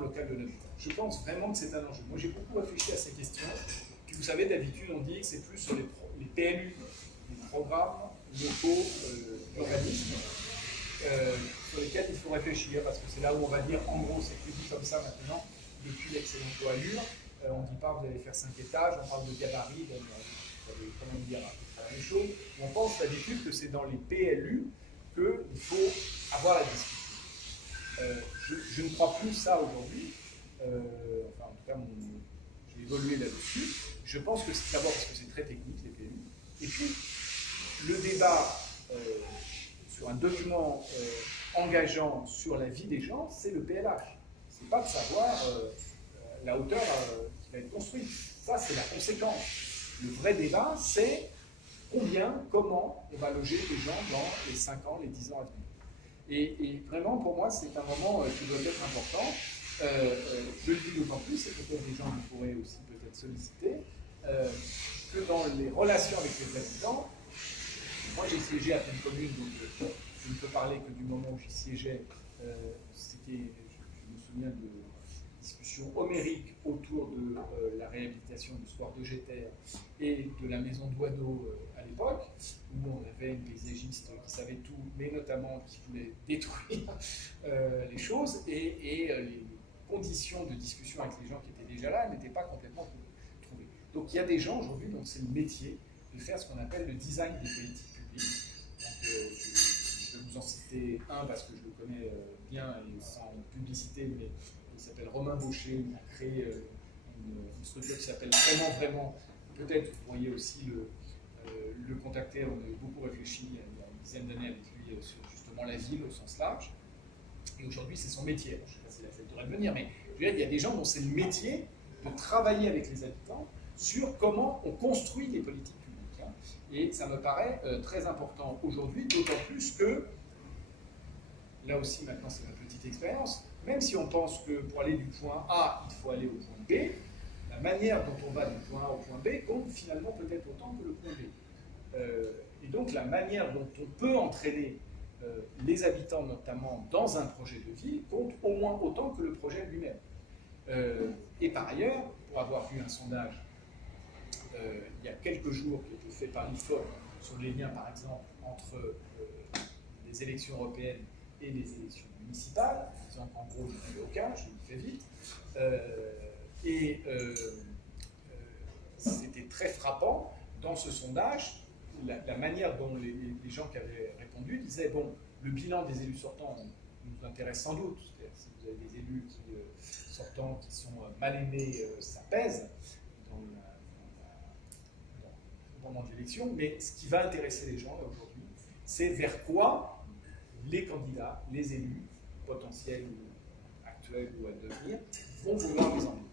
programme local de l'habitat. Je pense vraiment que c'est un enjeu. Moi, j'ai beaucoup réfléchi à ces questions. Puis vous savez, d'habitude, on dit que c'est plus sur les PLU, les programmes locaux d'urbanisme, sur lesquels il faut réfléchir, parce que c'est là où on va dire, en gros, c'est plus dit comme ça maintenant, depuis l'excellent loi Allure. On ne dit pas vous allez faire 5 étages, on parle de gabarit, vous allez comment dire la même chose. On pense d'habitude que c'est dans les PLU qu'il faut avoir la discussion. Je ne crois plus ça aujourd'hui. Enfin, en tout cas, j'ai évolué là-dessus. Je pense que c'est d'abord parce que c'est très technique, les PLU. Et puis, le débat sur un document engageant sur la vie des gens, c'est le PLH. C'est pas de savoir la hauteur qui va être construite. Ça, c'est la conséquence. Le vrai débat, c'est combien, comment on va loger les gens dans les 5 ans, les 10 ans à venir. Et vraiment, pour moi, c'est un moment qui doit être important. Je le dis d'autant plus, c'est peut-être des gens que vous pourrez aussi peut-être solliciter, que dans les relations avec les habitants, moi j'ai siégé à pleine commune, donc je ne peux parler que du moment où j'y siégeais. Je me souviens de discussions homériques autour de la réhabilitation du square de Jeter et de la maison d'Oineau à l'époque, où on avait une paysagiste qui savait tout, mais notamment qui voulait détruire les choses, et les conditions de discussion avec les gens qui étaient déjà là n'étaient pas complètement trouvées. Donc il y a des gens aujourd'hui dont c'est le métier de faire ce qu'on appelle le design des politiques publiques. Donc, je vais vous en citer un parce que je le connais bien et sans publicité, mais il s'appelle Romain Baucher. Il a créé une structure qui s'appelle Vraiment. Peut-être vous pourriez aussi le contacter. On a beaucoup réfléchi il y a une dizaine d'années avec lui sur justement la ville au sens large. Et aujourd'hui, c'est son métier. Alors, je ne sais pas s'il accepterait de venir, mais je veux dire, il y a des gens dont c'est le métier de travailler avec les habitants sur comment on construit les politiques publiques. Hein. Et ça me paraît très important aujourd'hui, d'autant plus que, là aussi maintenant c'est ma petite expérience, même si on pense que pour aller du point A, il faut aller au point B, la manière dont on va du point A au point B compte finalement peut-être autant que le point B. Et donc la manière dont on peut entraîner les habitants notamment dans un projet de ville compte au moins autant que le projet lui-même. Et par ailleurs, pour avoir vu un sondage il y a quelques jours qui a été fait par l'IFOP sur les liens par exemple entre les élections européennes et les élections municipales, disant qu'en gros il n'y en avait aucun, je le fais vite, c'était très frappant dans ce sondage. La manière dont les gens qui avaient répondu disaient, bon, le bilan des élus sortants nous intéresse sans doute, c'est-à-dire si vous avez des élus sortants qui sont mal aimés, ça pèse au moment de l'élection, mais ce qui va intéresser les gens là aujourd'hui, c'est vers quoi les candidats, les élus, potentiels ou actuels ou à devenir, vont vouloir les emmener.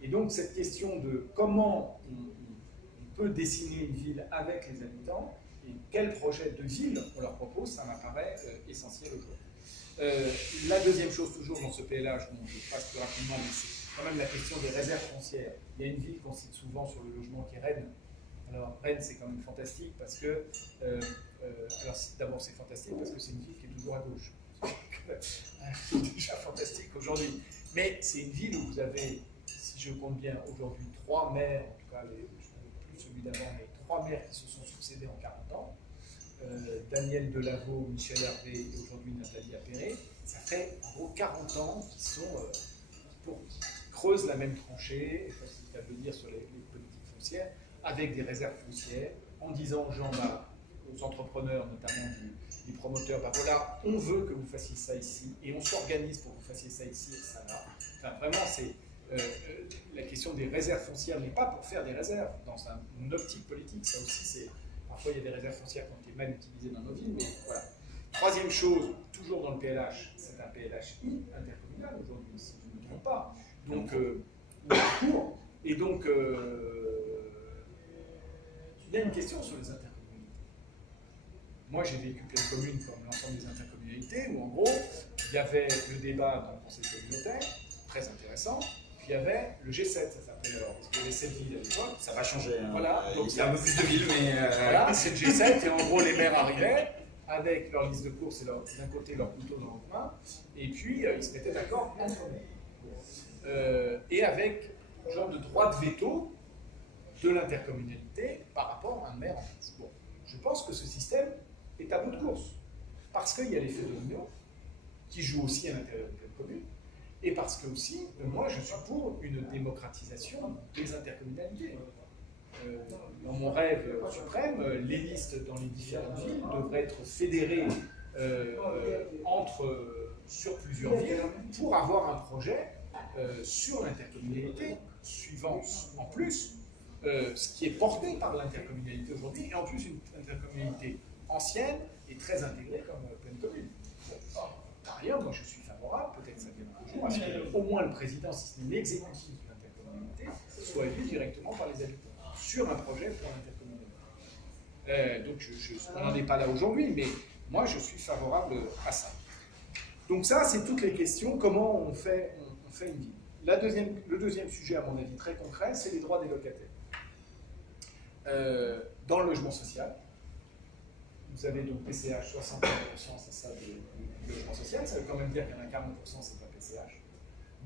Et donc cette question de comment on peut dessiner une ville avec les habitants et quel projet de ville on leur propose, ça m'apparaît essentiel aujourd'hui. La deuxième chose, toujours dans ce PLH, dont je passe plus rapidement, mais c'est quand même la question des réserves foncières. Il y a une ville qu'on cite souvent sur le logement qui est Rennes. Alors Rennes, c'est quand même fantastique parce que, alors d'abord c'est fantastique parce que c'est une ville qui est toujours à gauche. C'est déjà fantastique aujourd'hui. Mais c'est une ville où vous avez, si je compte bien, aujourd'hui 3 maires, en tout cas plus celui d'avant, mais 3 maires qui se sont succédés en 40 ans. Daniel Delaveau, Michel Hervé et aujourd'hui Nathalie Appéré. Ça fait en gros 40 ans qu'ils sont qui creusent la même tranchée, et facile à le dire sur les politiques foncières, avec des réserves foncières, en disant aux gens, aux entrepreneurs, notamment des promoteurs, voilà, on veut que vous fassiez ça ici, et on s'organise pour que vous fassiez ça ici et ça là. Enfin, vraiment, c'est la question des réserves foncières n'est pas pour faire des réserves dans une optique politique. Ça aussi, c'est parfois il y a des réserves foncières qui ont été mal utilisées dans nos villes, mais voilà. Troisième chose, toujours dans le PLH, c'est un PLHI intercommunal aujourd'hui, si je ne me trompe pas. Donc, et donc, il y a une question sur les intercommunalités. Moi, j'ai vécu plein de communes comme l'ensemble des intercommunalités, où en gros, il y avait le débat dans le conseil communautaire, très intéressant, puis il y avait le G7, ça s'appelait alors, parce qu'il y avait 7 villes à l'époque. Ça va changer. Hein. Voilà. Donc il y a un peu plus de villes, mais... Voilà, c'est le G7, et en gros, les maires arrivaient avec leur liste de courses et d'un côté leur couteau dans l'autre main, et puis ils se mettaient d'accord entre eux. et avec un genre de droit de veto de l'intercommunalité par rapport à un maire en place. Bon, je pense que ce système est à bout de course, parce qu'il y a l'effet domino qui joue aussi à l'intérieur de la commune, et parce que aussi, moi, je suis pour une démocratisation des intercommunalités. Dans mon rêve suprême, les listes dans les différentes villes devraient être fédérées sur plusieurs villes pour avoir un projet sur l'intercommunalité, suivant en plus ce qui est porté par l'intercommunalité aujourd'hui, et en plus une intercommunalité ancienne et très intégrée comme pleine commune. Par ailleurs, moi je suis favorable, peut-être que ça viendra un jour, à ce qu'au moins le président, si ce n'est l'exécutif de l'intercommunalité, soit élu directement par les habitants sur un projet pour l'intercommunalité. Donc on n'en est pas là aujourd'hui, mais moi je suis favorable à ça. Donc ça, c'est toutes les questions, comment on fait une ville. Le deuxième sujet, à mon avis, très concret, c'est les droits des locataires. Dans le logement social, vous avez donc PCH, 61%, c'est ça, du logement social, ça veut quand même dire qu'il y en a 40%, c'est pas PCH.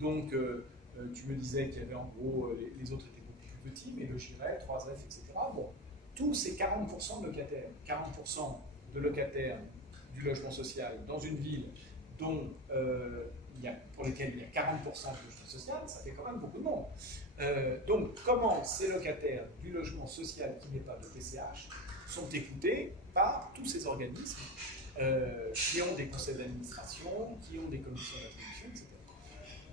Donc, tu me disais qu'il y avait en gros, les autres étaient beaucoup plus petits, mais le GIREL, 3F, etc. Bon, tous ces 40% de locataires, 40% de locataires du logement social dans une ville dont, pour lesquels il y a 40% de logement social, ça fait quand même beaucoup de monde. Donc, comment ces locataires du logement social qui n'est pas de PCH sont écoutés par tous ces organismes qui ont des conseils d'administration, qui ont des commissions d'attribution, etc.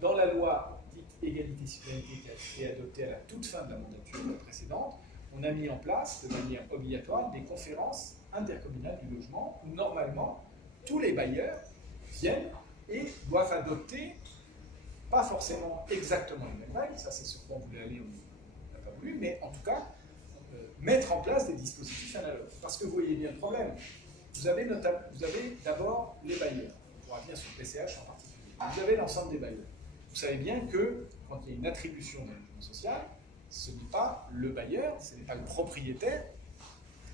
Dans la loi dite égalité-citoyenneté qui a été adoptée à la toute fin de la mandature précédente, on a mis en place de manière obligatoire des conférences intercommunales du logement où normalement tous les bailleurs viennent et doivent adopter, pas forcément exactement les mêmes règles, ça c'est ce qu'on voulait aller, on n'a pas voulu, mais en tout cas, mettre en place des dispositifs analogues. Parce que vous voyez bien le problème. Vous avez d'abord les bailleurs, on pourra venir sur le PCH en particulier. Vous avez l'ensemble des bailleurs. Vous savez bien que quand il y a une attribution d'un logement social, ce n'est pas le bailleur, ce n'est pas le propriétaire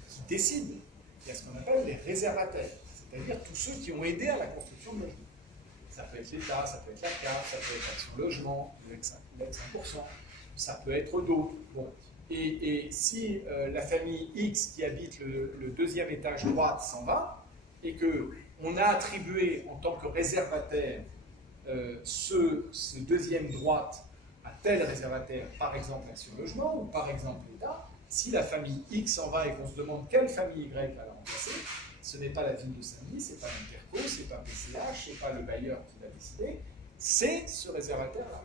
qui décide. Il y a ce qu'on appelle les réservataires, c'est-à-dire tous ceux qui ont aidé à la construction de logements. Ça peut être l'État, ça peut être la CAF, ça peut être Action Logement, l'aide 5%, ça peut être d'autres. Bon. Et si la famille X qui habite le deuxième étage droite s'en va, et qu'on a attribué en tant que réservataire ce deuxième droite à tel réservataire, par exemple Action Logement, ou par exemple l'État, si la famille X s'en va et qu'on se demande quelle famille Y va la remplacer, ce n'est pas la ville de Saint-Denis, ce n'est pas l'Interco, ce n'est pas PCH, ce n'est pas le bailleur qui va décider, c'est ce réservataire-là.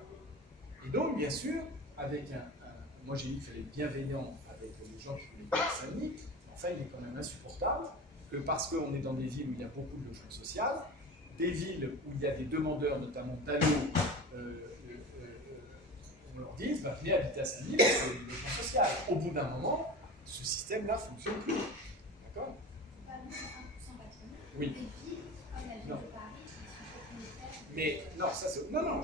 Et donc, bien sûr, avec moi j'ai dit qu'il fallait être bienveillant avec les gens qui voulaient vivre à Saint-Denis, enfin il est quand même insupportable que parce qu'on est dans des villes où il y a beaucoup de logements sociaux, des villes où il y a des demandeurs, notamment d'ALO, on leur dise, venez habiter à Saint-Denis parce que le logement social. Au bout d'un moment, ce système-là ne fonctionne plus. D'accord ? Oui. Non. Mais non, ça c'est. Non,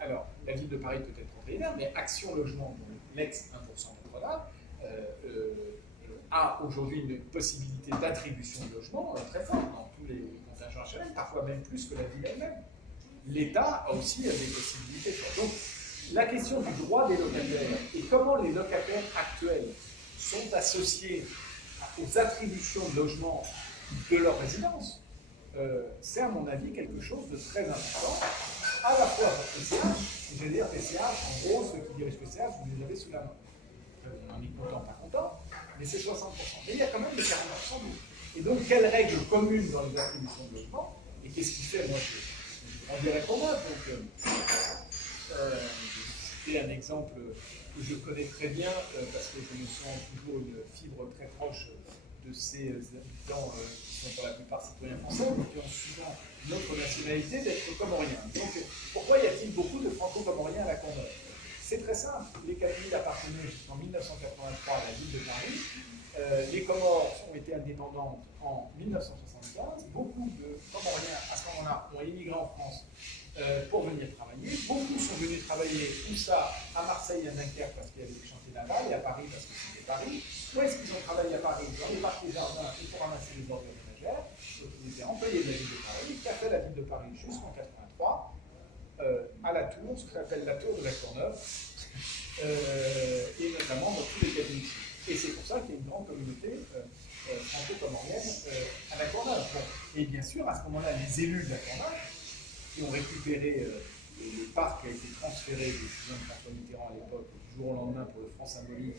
alors, la ville de Paris peut être propriétaire, mais Action Logement, l'ex 1% patronat, a aujourd'hui une possibilité d'attribution de logement très forte dans tous les contingents HLM, parfois même plus que la ville elle-même. L'État a aussi des possibilités fortes. Donc, la question du droit des locataires et comment les locataires actuels sont associés aux attributions de logement de leur résidence, c'est à mon avis quelque chose de très important, à la fois pour PCH, je veux dire PCH, en gros, ceux qui dirigent PCH, vous les avez sous la main. On en est content, pas content, mais c'est 60%. Mais il y a quand même les 40% d'autres. Et donc, quelles règles communes dans les attributions de logement, et qu'est-ce qui fait, moi, on dirait pour moi, donc, c'était un exemple que je connais très bien, parce que je me sens toujours une fibre très proche de ces habitants qui sont pour la plupart citoyens français, mais qui ont souvent notre nationalité d'être comoriens. Donc, pourquoi y a-t-il beaucoup de franco-comoriens à la Comore? C'est très simple. Les Kabyles appartenaient en 1983 à la ville de Paris. Les Comores ont été indépendantes en 1975. Beaucoup de Comoriens, à ce moment-là, ont immigré en France pour venir travailler. Beaucoup sont venus travailler, tout ça, à Marseille et à Dunkerque parce qu'il y avait des chantiers navals, et à Paris parce que c'était Paris. Où est-ce qu'ils ont travaillé à Paris? Dans les parcs des jardins et pour ramasser les ordures ménagères. Donc ils étaient employés de la ville de Paris, qu'a fait la ville de Paris jusqu'en 1983, à la tour, ce qu'on appelle la tour de la Courneuve, et notamment dans tous les cabinets. Et c'est pour ça qu'il y a une grande communauté franco-comorienne à la Courneuve. Bon. Et bien sûr, à ce moment-là, les élus de la Courneuve, qui ont récupéré le parc qui a été transféré de François Mitterrand à l'époque, du jour au lendemain pour le franc symbolique,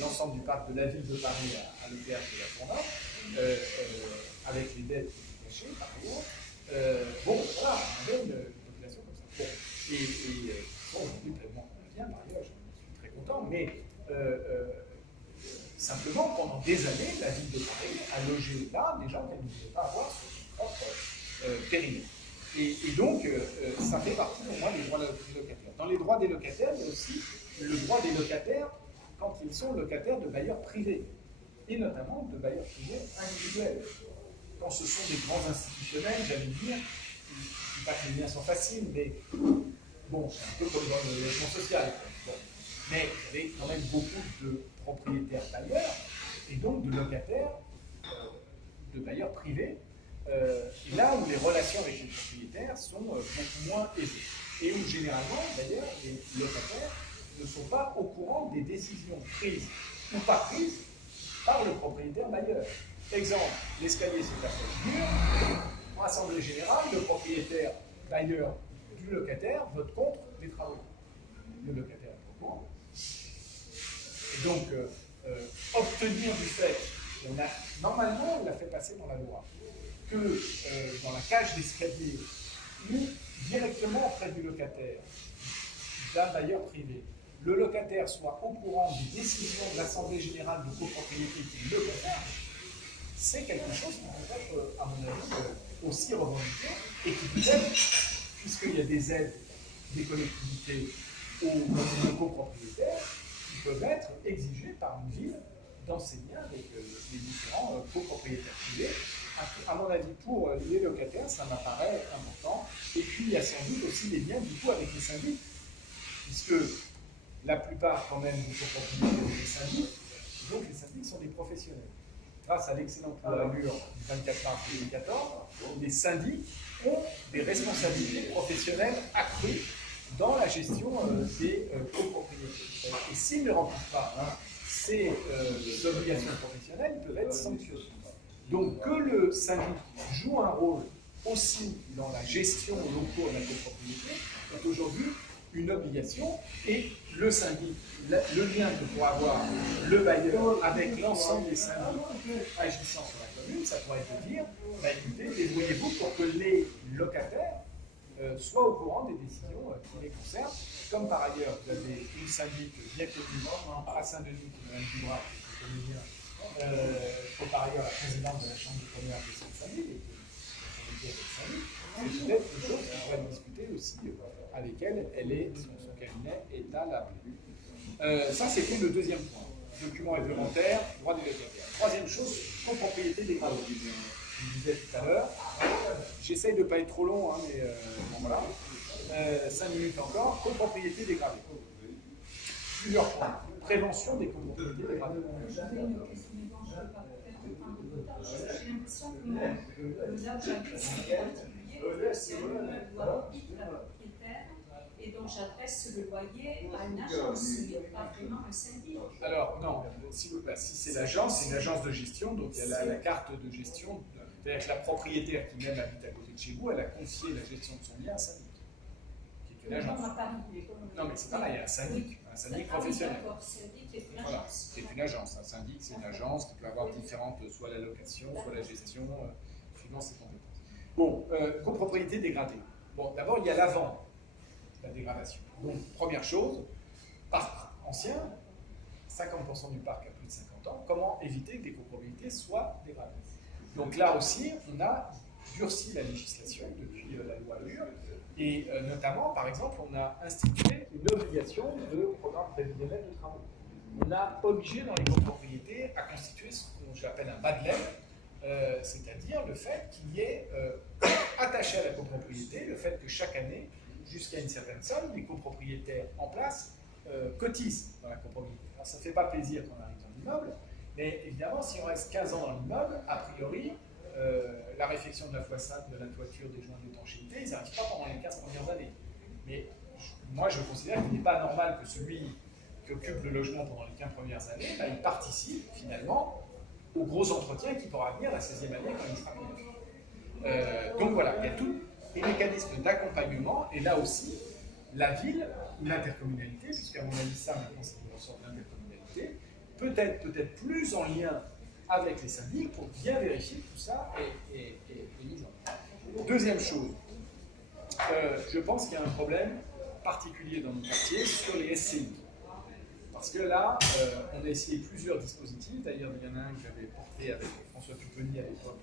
l'ensemble du parc de la ville de Paris à l'EPR de la Courneuve, avec les dettes cachées par ailleurs. Bon, voilà, on avait une population comme ça. Bon. Bon, aujourd'hui, le traitement bien, par ailleurs, je suis très content, mais simplement, pendant des années, la ville de Paris a logé là des gens qu'elle ne pouvait pas avoir sur son propre périmètre. Et donc, ça fait partie au moins des droits des locataires. Dans les droits des locataires, il y a aussi le droit des locataires quand ils sont locataires de bailleurs privés, et notamment de bailleurs privés individuels. Quand ce sont des grands institutionnels, j'allais dire, je ne dis pas que les liens sont faciles, mais bon, c'est un peu comme dans le logement social. Bon. Mais il y avait quand même beaucoup de propriétaires bailleurs, et donc de locataires de bailleurs privés, et là où les relations avec les propriétaires sont beaucoup moins aisées. Et où généralement, d'ailleurs, les locataires ne sont pas au courant des décisions prises ou pas prises par le propriétaire bailleur. Exemple, l'escalier s'est affaibli, en assemblée générale, le propriétaire bailleur du locataire vote contre les travaux. Le locataire est au courant. Et donc, obtenir du fait, normalement, on l'a fait passer dans la loi, que dans la cage d'escalier ou directement auprès du locataire, d'un bailleur privé, le locataire soit au courant des décisions de l'Assemblée générale de copropriété qui le concerne, c'est quelque chose qui peut être, à mon avis, aussi revendiqué et qui peut être, puisqu'il y a des aides des collectivités aux copropriétaires, qui peuvent être exigées par une ville dans ses liens avec les différents copropriétaires privés. À mon avis, pour les locataires, ça m'apparaît important. Et puis, il y a sans doute aussi des liens, du coup, avec les syndics, puisque la plupart, quand même, des copropriétaires des syndics, donc les syndics sont des professionnels. Grâce à l'excellente loi Allure du 24 mars 2014, les syndics ont des responsabilités professionnelles accrues dans la gestion des copropriétés. Et s'ils ne remplissent pas ces obligations professionnelles, ils peuvent être sanctionnés. Donc que le syndic joue un rôle aussi dans la gestion locale de la copropriété est aujourd'hui une obligation, et le syndic, le lien que pourra avoir le bailleur avec l'ensemble des syndics agissant sur la commune, ça pourrait être de dire, bah, écoutez, débrouillez-vous pour que les locataires soient au courant des décisions qui les concernent. Comme par ailleurs, vous avez une syndic bien connue à Saint-Denis, qui est Mme Dubras, qui est par ailleurs la présidente de la Chambre de commerce de Saint-Denis, et qui est c'est peut-être une chose qu'on pourrait discuter aussi avec elle. Son cabinet est à la ça, c'était le deuxième point. Document réglementaire, droit des locataires. Troisième chose, copropriété dégradée. Je le disais tout à l'heure. J'essaye de ne pas être trop long, hein, mais bon, voilà. 5 minutes encore. Copropriété dégradée. Plusieurs points. Prévention des copropriétés dégradées. J'avais une question, mais bon, je ne vais pas faire autant de retard. J'ai l'impression que là où j'habite, c'est particulier, c'est un immeuble où habite la propriétaire, et donc j'adresse le loyer à une agence, mais pas vraiment un syndic. Alors, non, si c'est l'agence, c'est une agence de gestion, donc il y a la carte de gestion. C'est-à-dire que la propriétaire qui même habite à côté de chez vous, elle a confié la gestion de son bien à un syndic, qui est une agence. Non, mais c'est pareil, il y a un syndic professionnel. D'accord, syndic est une agence. Voilà, c'est une agence. Un syndic, c'est une agence qui peut avoir différentes, soit la location, soit la gestion, suivant ses compétences. Bon, copropriété dégradée. Bon, d'abord, il y a l'avant, la dégradation. Donc, première chose, parc ancien, 50% du parc a plus de 50 ans, comment éviter que les copropriétés soient dégradées? Donc là aussi, on a durci la législation depuis la loi Allure, et notamment, par exemple, on a institué une obligation de programme prévisionnel de travaux. On a obligé dans les copropriétés à constituer ce que j'appelle un bas de laine, c'est-à-dire le fait qu'il y ait attaché à la copropriété le fait que chaque année, jusqu'à une certaine somme, les copropriétaires en place cotisent dans la copropriété. Alors ça ne fait pas plaisir quand on arrive dans l'immeuble, mais évidemment, si on reste 15 ans dans l'immeuble, a priori, la réfection de la façade, de la toiture, des joints d'étanchéité, ils n'arrivent pas pendant les 15 premières années. Mais moi je considère qu'il n'est pas normal que celui qui occupe le logement pendant les 15 premières années, bah, il participe finalement au gros entretien qui pourra venir la 16e année quand il sera mineur. Donc voilà, il y a tous les mécanismes d'accompagnement, et là aussi, la ville ou l'intercommunalité, puisqu'à mon avis ça maintenant c'est une sorte d'intercommunalité, peut-être plus en lien avec les syndics pour bien vérifier que tout ça est mis en place. Deuxième chose, je pense qu'il y a un problème particulier dans nos quartiers sur les SCI. Parce que là, on a essayé plusieurs dispositifs. D'ailleurs, il y en a un que j'avais porté avec François Pupponi à l'époque,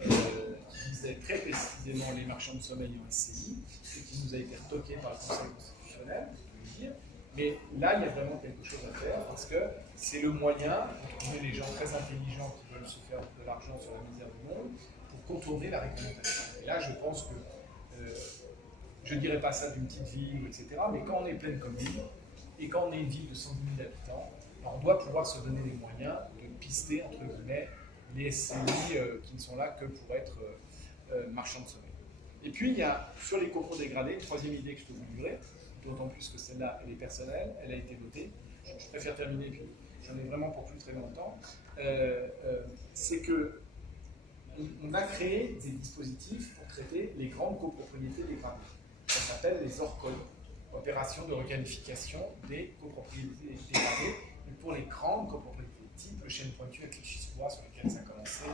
qui visait très précisément les marchands de sommeil en SCI, et qui nous a été retoqué par le Conseil constitutionnel, je veux dire. Mais là, il y a vraiment quelque chose à faire, parce que c'est le moyen de trouver les gens très intelligents qui veulent se faire de l'argent sur la misère du monde pour contourner la réglementation. Et là, je pense que, je ne dirais pas ça d'une petite ville, etc., mais quand on est pleine commune, et quand on est une ville de 110 000 habitants, on doit pouvoir se donner les moyens de pister, entre guillemets, les SCI qui ne sont là que pour être marchands de sommeil. Et puis, il y a, sur les copros dégradés, une troisième idée que je peux vous livrer, d'autant plus que celle-là, elle est personnelle, elle a été votée. Je préfère terminer, puis j'en ai vraiment pour plus très longtemps. C'est que on a créé des dispositifs pour traiter les grandes copropriétés dégradées. Ça s'appelle les ORCOD. Opération de requalification des copropriétés dégradées, et pour les grandes copropriétés, type le Chêne Pointu à Clichy-sous-Bois, sur lequel ça a commencé,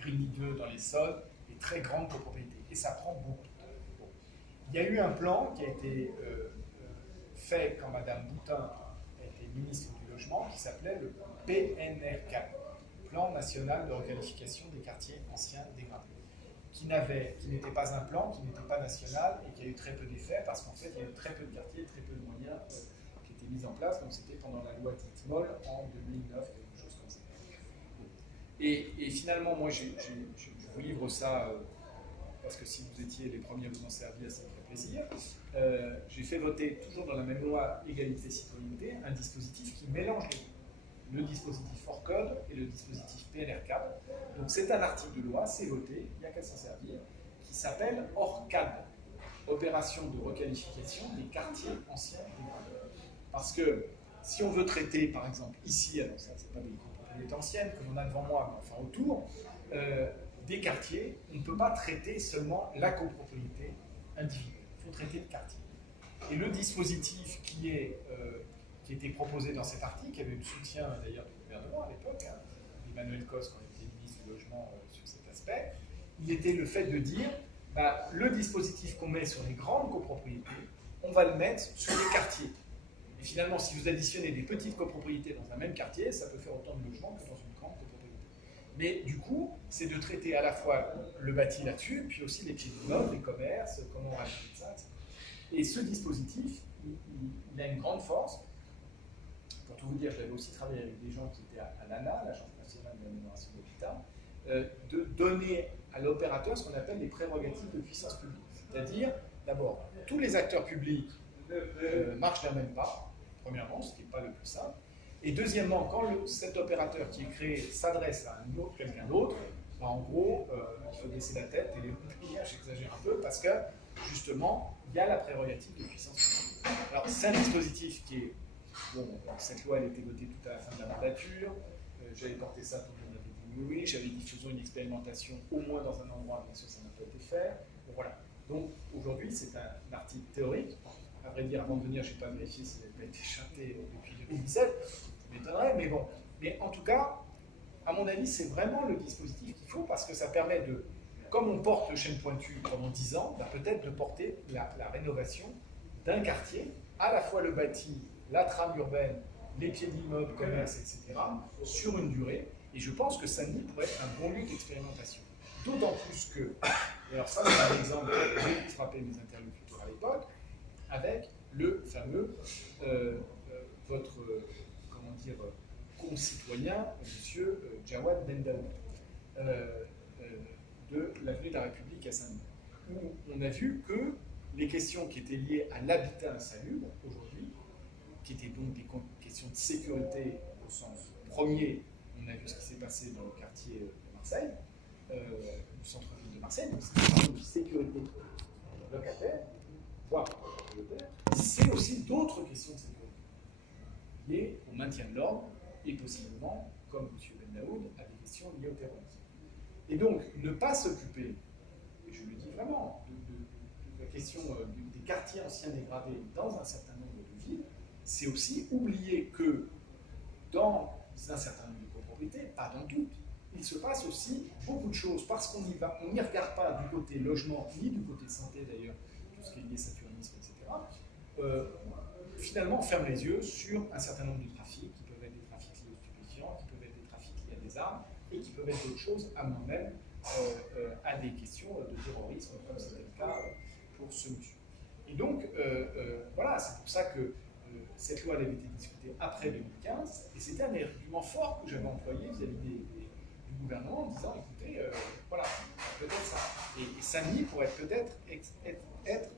Grigny 2 dans l'Essonne, des très grandes copropriétés. Et ça prend beaucoup de temps. Bon. Il y a eu un plan qui a été fait quand Mme Boutin a été ministre du Logement, qui s'appelait le PNR4, Plan National de Requalification des Quartiers Anciens Dégradés. Qui n'était pas un plan, qui n'était pas national et qui a eu très peu d'effets parce qu'en fait il y a eu très peu de quartiers, très peu de moyens qui étaient mis en place. Donc c'était pendant la loi Titmol en 2009, quelque chose comme ça. Et finalement, moi je vous livre ça parce que si vous étiez les premiers à vous en servir, ça me ferait plaisir. J'ai fait voter, toujours dans la même loi égalité-citoyenneté, un dispositif qui mélange les deux. Le dispositif ORCOD et le dispositif PNR4. Donc c'est un article de loi, c'est voté, il n'y a qu'à s'en servir, qui s'appelle ORCAD, Opération de requalification des quartiers anciens dégradés. Parce que si on veut traiter, par exemple, ici, alors ça c'est pas des copropriétés anciennes que l'on a devant moi, mais enfin autour, des quartiers, on ne peut pas traiter seulement la copropriété individuelle, il faut traiter le quartier. Et le dispositif qui était proposé dans cet article, qui avait eu le soutien d'ailleurs du gouvernement à l'époque, Emmanuel Cos, quand il était ministre du Logement sur cet aspect, il était le fait de dire, le dispositif qu'on met sur les grandes copropriétés, on va le mettre sur les quartiers. Et finalement, si vous additionnez des petites copropriétés dans un même quartier, ça peut faire autant de logements que dans une grande copropriété. Mais du coup, c'est de traiter à la fois le bâti là-dessus, puis aussi les petits immeubles, les commerces, comment on rajoute ça, etc. Et ce dispositif, il a une grande force. Pour tout vous dire, j'avais aussi travaillé avec des gens qui étaient à l'ANA, l'Agence nationale de l'amélioration de l'habitat, de donner à l'opérateur ce qu'on appelle les prérogatives de puissance publique. C'est-à-dire, d'abord, tous les acteurs publics marchent d'un même pas, premièrement, ce qui n'est pas le plus simple. Et deuxièmement, quand cet opérateur qui est créé s'adresse à quelqu'un d'autre, en gros, il faut baisser la tête et les payer, j'exagère un peu, parce que, justement, il y a la prérogative de puissance publique. Alors, c'est un dispositif qui est... Bon, cette loi, elle a été votée tout à la fin de la mandature. J'avais porté ça, tout le monde avait dit oui. J'avais dit faisons une expérimentation au moins dans un endroit, bien sûr, ça n'a pas été fait. Bon, voilà. Donc, aujourd'hui, c'est un article théorique. À vrai dire, avant de venir, je n'ai pas vérifié s'il n'avait pas été chanté depuis 2017. Ça m'étonnerait, mais bon. Mais en tout cas, à mon avis, c'est vraiment le dispositif qu'il faut parce que ça permet de, comme on porte le Chêne Pointu pendant 10 ans, peut-être de porter la rénovation d'un quartier, à la fois le bâti, la trame urbaine, les pieds d'immeubles, commerce, etc., sur une durée. Et je pense que Saint-Denis pourrait être un bon lieu d'expérimentation. D'autant plus que, et alors ça c'est un exemple que j'ai frappé mes interlocuteurs à l'époque, avec le fameux, votre, comment dire, concitoyen, M. Jawad Bendaoud, de l'avenue de la République à Saint-Denis, où on a vu que les questions qui étaient liées à l'habitat insalubre, aujourd'hui, qui étaient donc des questions de sécurité au sens premier, on a vu ce qui s'est passé dans le quartier de Marseille, du centre-ville de Marseille, donc c'est une question de sécurité locataire, voire propriétaire, c'est c'est aussi d'autres questions de sécurité liées au maintien de l'ordre et possiblement, comme M. Ben Daoud, à des questions liées au terrorisme. Et donc, ne pas s'occuper, et je le dis vraiment, de la question des quartiers anciens dégradés dans un certain nombre de villes, c'est aussi oublier que dans un certain nombre de copropriétés, pas dans toutes, il se passe aussi beaucoup de choses parce qu'on n'y regarde pas du côté logement, ni du côté santé d'ailleurs, tout ce qui est lié saturnisme, etc. Finalement, on ferme les yeux sur un certain nombre de trafics, qui peuvent être des trafics liés aux stupéfiants, qui peuvent être des trafics liés à des armes, et qui peuvent être d'autres choses, à moi-même, à des questions de terrorisme, comme c'était le cas pour ce monsieur. Et donc, voilà, c'est pour ça que cette loi avait été discutée après 2015, et c'était un argument fort que j'avais employé vis-à-vis du gouvernement en disant, écoutez, voilà, peut-être ça. Et Samy pourrait peut-être être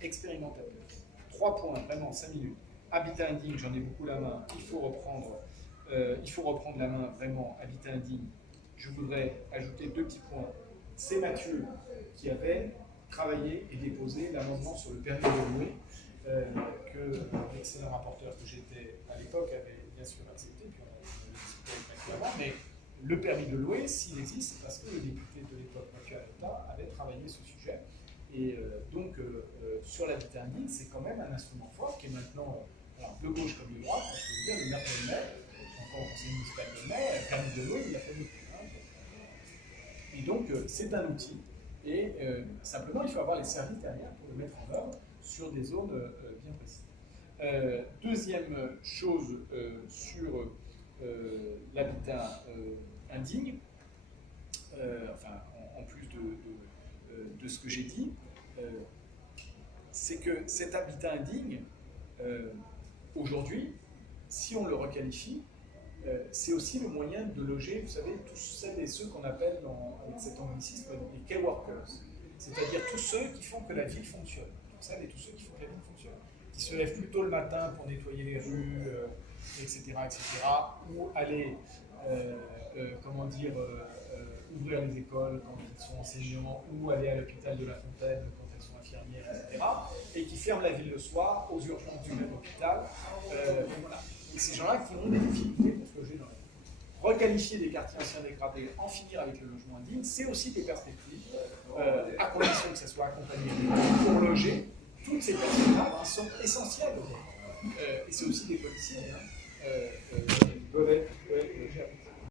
expérimental. 3 points, vraiment, 5 minutes. Habitat indigne, j'en ai beaucoup la main, il faut reprendre la main, vraiment, habitat indigne. Je voudrais ajouter 2 petits points. C'est Mathieu qui avait travaillé et déposé l'amendement sur le permis de louer, que l'excellent rapporteur que j'étais à l'époque avait bien sûr accepté, puis on a discuté avec Mathieu avant, mais le permis de louer, s'il existe, c'est parce que le député de l'époque, Mathieu Areta, avait travaillé ce sujet. Et donc, sur l'habitat indigne, c'est quand même un instrument fort qui est maintenant, alors, de gauche comme de droite, parce que je veux dire, le maire de Mai, encore au conseil municipal de Mai, le permis de louer, il a fait beaucoup. Et donc, c'est un outil, et simplement, il faut avoir les services derrière pour le mettre en œuvre sur des zones bien précises. Deuxième chose sur l'habitat indigne, enfin, en plus de ce que j'ai dit, c'est que cet habitat indigne, aujourd'hui, si on le requalifie, c'est aussi le moyen de loger, vous savez, tous celles et ceux qu'on appelle, avec cet anglicisme, les key workers, c'est-à-dire tous ceux qui font que la ville fonctionne, toutes celles et tous ceux qui font que la ville fonctionne, qui se lèvent plus tôt le matin pour nettoyer les rues, etc., ou aller, ouvrir les écoles quand ils sont enseignants, ou aller à l'hôpital de La Fontaine quand elles sont infirmières, etc., et qui ferment la ville le soir aux urgences du même hôpital. Voilà. Et ces gens-là qui ont des difficultés pour se loger dans la ville. Requalifier des quartiers anciens dégradés, en finir avec le logement indigne, c'est aussi des perspectives, à condition que ça soit accompagné pour loger toutes ces personnes-là qui sont essentielles. Et c'est aussi des policiers qui peuvent être logés.